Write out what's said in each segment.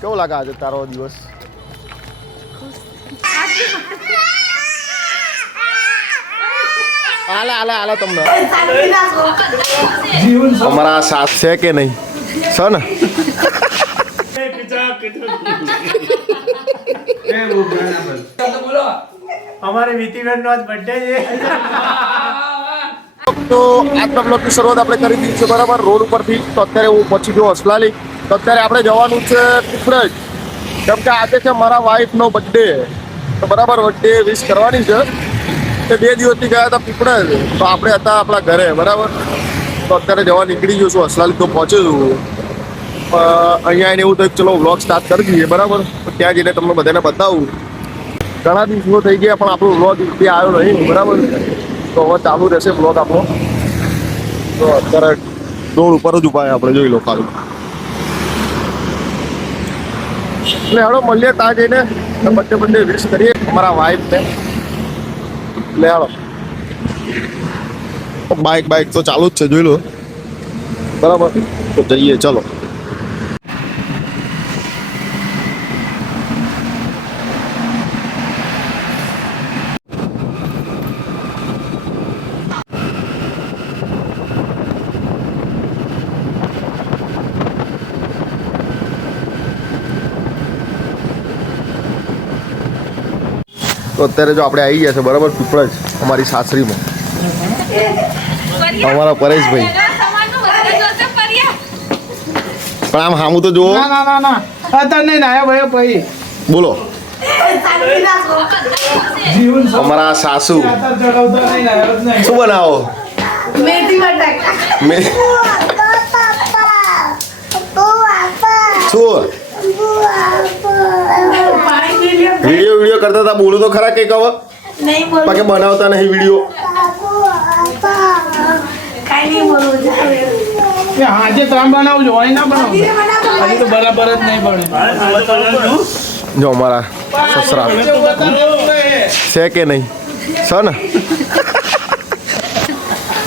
કેવો લાગે આજે તારો દિવસ? આલા તમને અમારા સાથ છે કે નહીં છે ને? અમારે વીતીબેન નો આજ બર્થડે છે. તો આજના બ્લોગની શરૂઆત આપણે કરી દીધી છે બરાબર રોડ ઉપરથી. તો અત્યારે હું પહોંચી ગયો અસલાલી. તો અત્યારે આપણે જવાનું છે પીપળજ, કેમ કે આજે છે મારા વાઈફનો બર્થડે. તો બરાબર બર્થડે વિશ કરવાની છે. તે 2 દિવસથી ગયા હતા પીપળજ, તો આપણે હતા આપણા ઘરે બરાબર. તો અત્યારે જવા નીકળી ગયો છું અસલાલી. તો પહોંચ્યો છું અહીંયા આવીને એવું તો ચલો વ્લોગ સ્ટાર્ટ કરી દઈએ બરાબર. તો ત્યાં જઈને તમને બધાને બતાવું. ઘણા દિવસો થઈ ગયા પણ આપણો વ્લોગ ત્યાં આવ્યો નહીં બરાબર. તો હવે ચાલુ રહેશે બ્લોગ આપણો. તો અત્યારે રોડ ઉપર જ ઉભા આપણે જોઈ લો ખાલી. એટલે હેડો મળીએ ત્યાં જઈને બર્થડે વિશ કરીએ અમારા વાઈફને. એટલે હેડો બાઇક તો ચાલુ જ છે જોઈ લો બરાબર. તો જઈએ ચલો. તો અત્યારે જો આપણે આવી ગયા છે બરાબર પીપળજ અમારી સાસરીમાં. અમારા પરેશભાઈ પણ આમ હામું તો જુઓ. ના અત્યારે નહીં નાયા ભાઈ ભાઈ બોલો અમારા સાસુ શું બનાવો? શું વિડીયો કરતા હતા? બોલો તો ખરા કઈ કહો. બાકી બનાવતા નહીં વિડીયો. આજે તમે બનાવજો અહીં ના બનાવજો. હજી તો બરાબર જ નહીં બને. જો અમારા સસરા છે કે નહીં છે ને?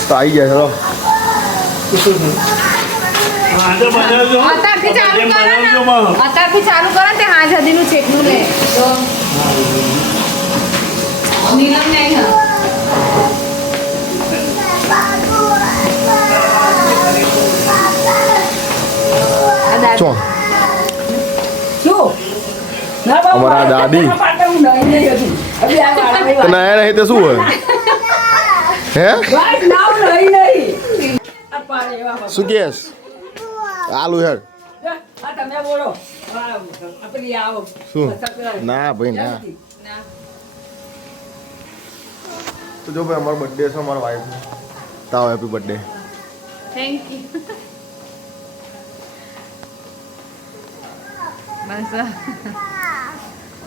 તો આવી ગયા ચલો. અત્યારથી ચાલુ કરો ને હાજ હદીનું ચેકનું લે તો નીલમ નહીં ચો અમારા દાદી તો નયા નહીં તો શું હોય? હે શું કેસ? આલુ હેડ શું? ના ભાઈ ના. તો જો ભાઈ અમારો બર્થડે છે અમારા વાઈફનો. તાવ હેપી બર્થડે. Thank you. બસ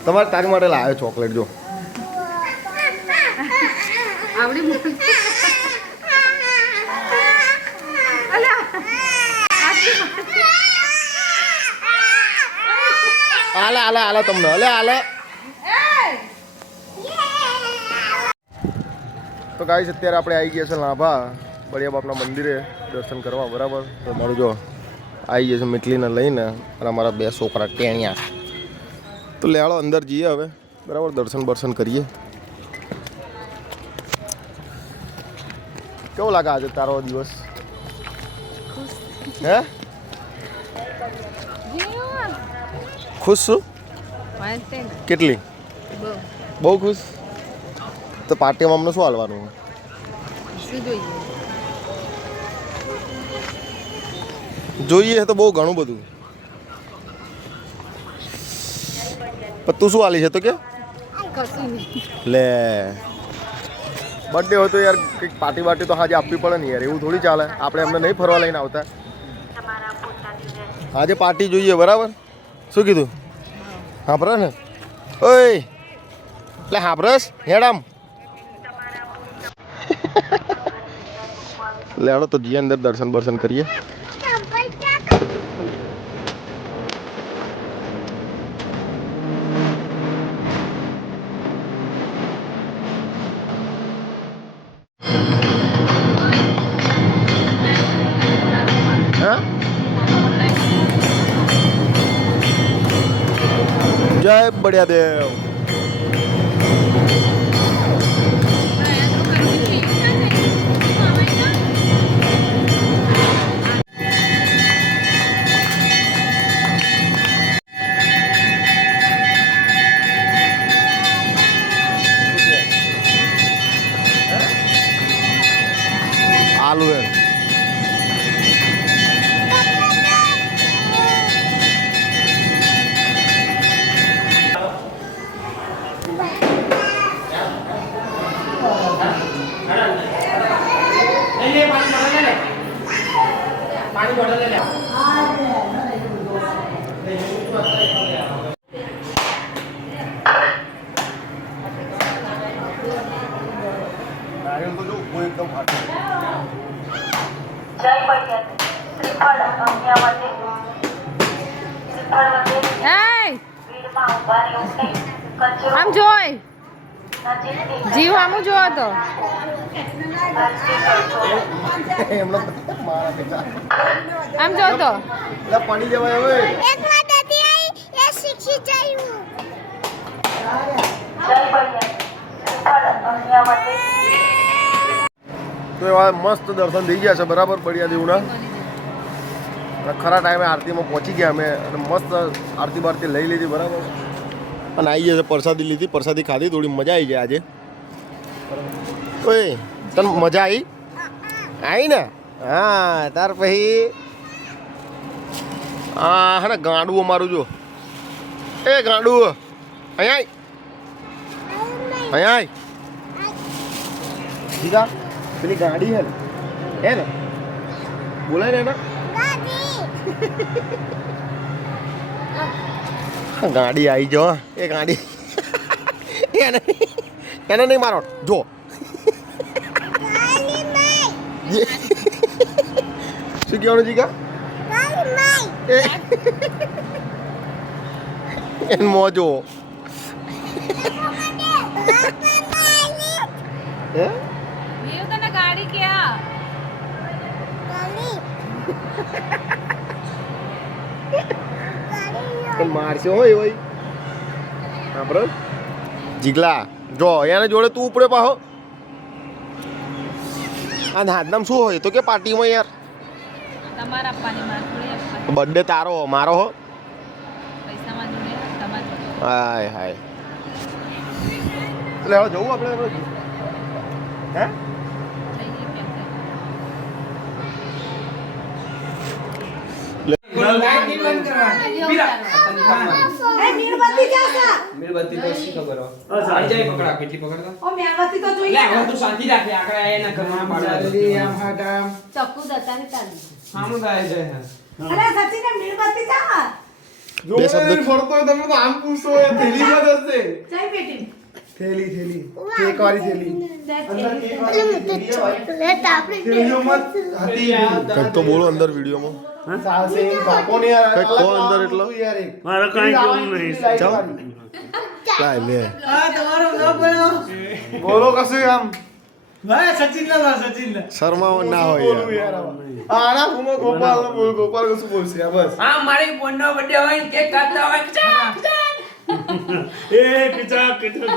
તમારે તારી માટે લાવ્યો ચોકલેટ જો. આવડી આલા તમને આલે. તો ગાઈસ અત્યારે આપણે આવી ગયા છે લાભા બળિયા બાપના મંદિરે દર્શન કરવા બરાબર. તો મારું જો આવી ગયા છે મીટલીને લઈને અને અમારા 2 છોકરા ટેણિયા. તો લેવાડો અંદર જઈએ હવે બરાબર. દર્શન કરીએ. કેવો લાગે આજે તારો દિવસ? હે ખુશ છું? કેટલી? બહુ ખુશ. તો પાર્ટીમાં અમને શું હાલવાનું? જોઈએ તો બહુ ઘણું બધું. પણ તું શું હાલી છે તો કે લે બર્થડે હોય તો યાર કંઈક પાર્ટી તો આજે આપવી પડે ને યાર. એવું થોડી ચાલે. આપણે એમને નહીં ફરવા લઈને આવતા. આજે પાર્ટી જોઈએ બરાબર. શું કીધું? હાંભરે ને ઓય એટલે હાંભરસ હેડામ લેડો. તો જઈએ અંદર દર્શન કરીએ. હા જય બળિયા દેવ. આલુ હે. પાણી બોટલ લે લે. આમ જોય જીવ આમ જો તો આમ જો તો પાણી જવાય હવે. તો એવા મસ્ત દર્શન થઈ ગયા છે બરાબર બળિયા દેવના. અને ખરા ટાઈમે આરતીમાં પહોંચી ગયા અમે અને મસ્ત આરતી બારતી લઈ લીધી બરાબર. અને આવી જશે પ્રસાદી લીધી, પ્રસાદી ખાધી, થોડી મજા આવી જાય આજે. ઓય તને મજા આવી? આવી ને? હા તાર પછી હા હે ને ગાંડું અમારું જો. એ ગાંડું અહીંયા દીધા પેલી ગાડી હે ને બોલાય ને એના ગાડી આવી જો. એ ગાડી એને નહીં મારો જો. શું કહેવાનું જીગા? એન મોજો હે વીર તને ગાડી ક્યાં મારશે હોય ભાઈ. હા બરાબર જીગલા જો એને જોડે તું ઉપડે પાહો. આ હાથનામ શું હોય તો કે પાર્ટીમાં યાર તમારા આપવાની માર થોડી આપવાની બર્થડે તારો હો મારો હો. પૈસા માં જોડે તમારે હાય હાય એટલે હવે જવું આપણે હે લાઈટ બંધ કરવાની. મીણબત્તી તો શી ખબર હો. આવી જાય પકડા કેટલી પકડતો. લે હવે તું શાંતિ રાખે આકડા એના ઘરમાં પાડવા. જલ્દી આમ હાટા. ચક્કુ દતાને ચાલી સામું ગાય છે. બે શબ્દ ફરતો હોય તમે તો આમ પૂછો એ થેલીમાં જ હશે. થેલી કેક વાળી થેલી થેલીઓમાં હતી. કંઈક તો બોલો અંદર વિડીયોમાં. સાસે બાપો ને યાર કંઈક કહો અંદર એટલો. યાર એક મારા કાંઈ કેવું નહીં. લાય લે બોલો કશું આમ શર્માવો ના હોય યાર. આના ફૂમો ગોપાલ નો બોલ. ગોપાલ કશું બોલશે આ બસ. હા મારી બોનનો બર્થડે હોય કેક કાપતા હોય એ કિચા કિચા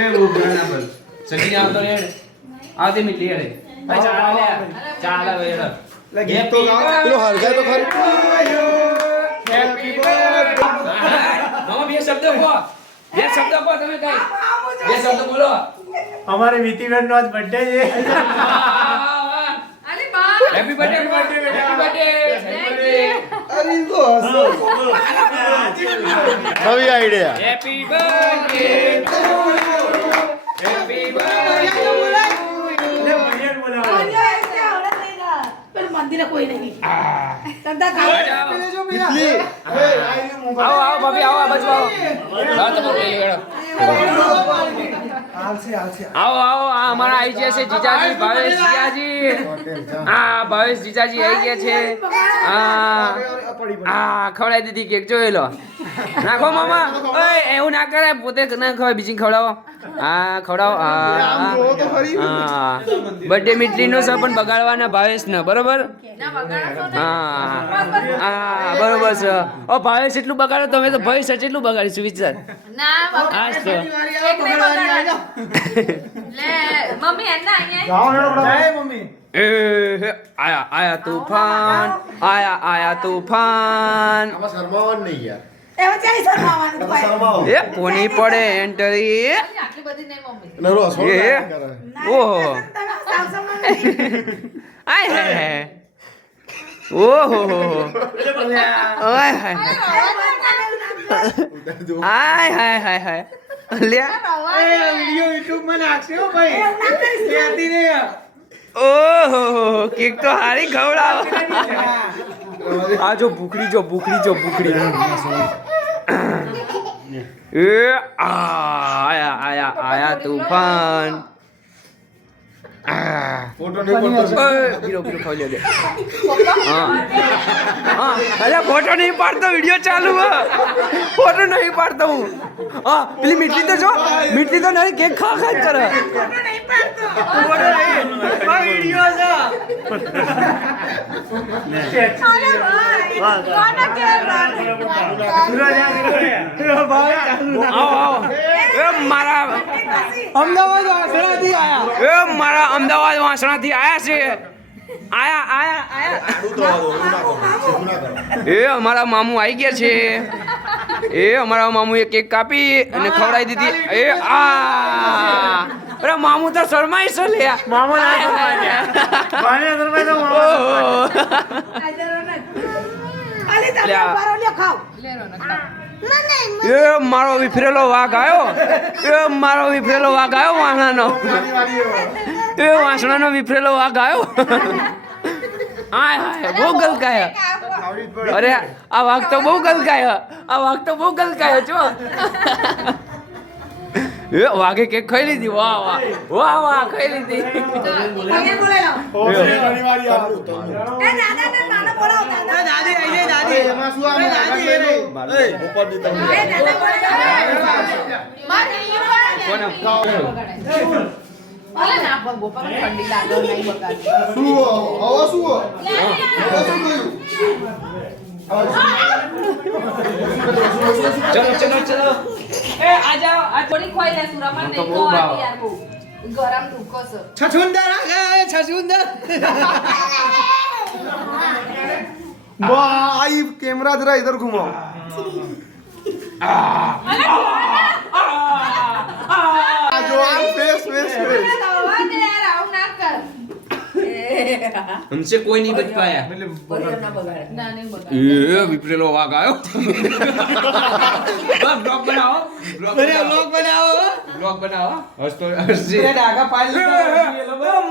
એ બહુ ઘણા બોલ સગી આવતો રે આવતી મીઠી રે ભાઈ ચાલ લે ચાલ હવે રે લે ગીત તો ગાઓ. પેલો હરગાય તો ખરી. Happy birthday. મામા બે શબ્દ કહો. બે શબ્દ કહો તમે કઈ. બે શબ્દ બોલો. અમારે વીતીબેન નો આજ બર્થડે છે. અરે બા હેપી બર્થડે હેપી બર્થડે અરે તો હસો. નવી idea. Happy birthday to you happy birthday લે ભૈયા બોલાવો. મંદિરે કોઈ નહીં ઇટલી. એ આઈ મોગા. આવો આવો ભાભી આવો આ બાજુ આવો લાવ તમે લઈ ગયો આલસે આવો આવો આ અમારા આવી ગયા છે જીજાજી ભાવેશ જીજાજી આ ભાવેશ જીજાજી આવી ગયા છે આ ખવડાવી દીધી કેક જોઈ લો નાખો મામા ઓય એવું ના કરે પોતે ના ખવાય બીજી ખવડાવો હા ખવડાવો આમ જોવો તો ખરી. હા બર્થડે મીઠડીનો છે પણ બગાડવાના ભાવેશ ને બરોબર ના વગાડો છો ને. હા બરોબર છે ઓ ભાવેશ એટલું બગાડો તમે તો ભાઈ સચ એટલું બગાડીશું વિચાર ના વગાડો. આજ તો એકને વગાડો. લે મમ્મી એના અહીંયા જય મમ્મી એ આયા આયા તૂફાન આયા તૂફાન આમાં શરમાવાનું નહીં યાર એવો ચાઈ શરમાવાનું તમે કોઈ. શરમાવો એ કોની પડે એન્ટરી આટલી બધી નહીં મમ્મી. એટલે રોજ એ કરે ઓહો તમે સાવ શરમાવાનું. આય હાય ઓહો આય હાય આય હાય હાય હાય લ્યા એ વિડિયો YouTube માં નાખશે હો ભાઈ કહેતી નહીં ઓહો કેક તો હારી ખવડાવો આ જો ભૂખડી એ આયા તૂફાન ફોટો નહીં પડતો ગીરો ખાઈ લે હા અરે ફોટો નહીં પાડતો વિડિયો ચાલુ ફોટો નહીં પાડતો હું હા પેલી મીઠી તો જો મીઠી તો નહીં કેક ખા જ કરે ફોટો નહીં આ વિડિયો છે અરે ભાઈ કોના કે આવો એ મારા અમદાવાદ વાસણાથી આયા એ મારા અમદાવાદ વાસણાથી આયા છે આયા એ અમારા મામુ આવી ગયા છે એ અમારા મામુએ કેક કાપી અને ખવડાવી દીધી એ અરે મામુ તો શરમાઈ છે લે મામા ના શરમાય. ભાને શરમાય તો મામા અલી તમે લ્યા. બરો લ્યો ખાઓ. લે રોનક ખાઓ. એ મારો વિફરેલો વાઘ આવ્યો વાસણાનો એ વાસણાનો વિફરેલો વાઘ આવ્યો હાય હાય બહુ ગલકાય અરે આ વાઘ તો બહુ ગલકાય છો એ વાઘે કેક ખાઈ લીધી વાહ ખાઈ લીધી અહીંયા બોલાવો. એ દાદા ને નાના બોલાવો દાદા. દાદી આઈ જાય દાદી એમાં શું આમ દાદી એ રહી. ઉપરની તમને એ દાદા બોલાવો. મારે ઈ બોલાવો. અલે ના પણ ગોપાલ ઠંડી લાગે નહીં બગાડ. શું આવો શું ચલો એ આ જાઓ આ થોડી ખોઈ લે સુરામાં તો નહીં બહુ તો ભાવ. આટી યાર બહુ ગરમ ધૂકો છે. છછુંદર આ ગયા છછુંદર भाई कैमरा जरा इधर घुमाओ जो आप फेस फेस फेस દવા દે યાર આવું ના કર. हमसे कोई नहीं बच पाया ના નહીં બગાડ. એ વિપરેલો વાઘ આવ્યો બ્લોગ બનાવો બ્લોગ બનાવો હસતો હસી ये डागा पाल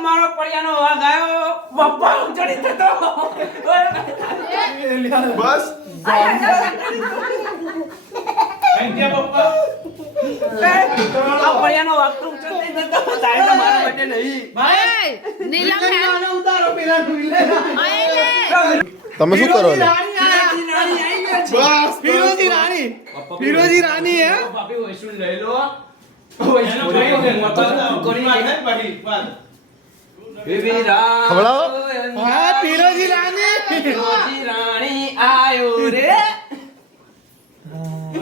મારો પડિયાનો વાઘ આવ્યો બપ્પા ઉચડી થતો बस આ પડિયાનો વાઘ તો ઉચડી થતો તારે તો મારા માટે નહીં ભાઈ નીલમ હે उतारो पेला ढूंढ તમે શું કરો લે बस फिरोजी रानी है ભાભી વૈષ્ણુ લઈ લો વૈષ્ણુ લઈ લો બેબી રામ ખવડાવો? हाँ फिरोजी रानी રોજી રાણી આયો રે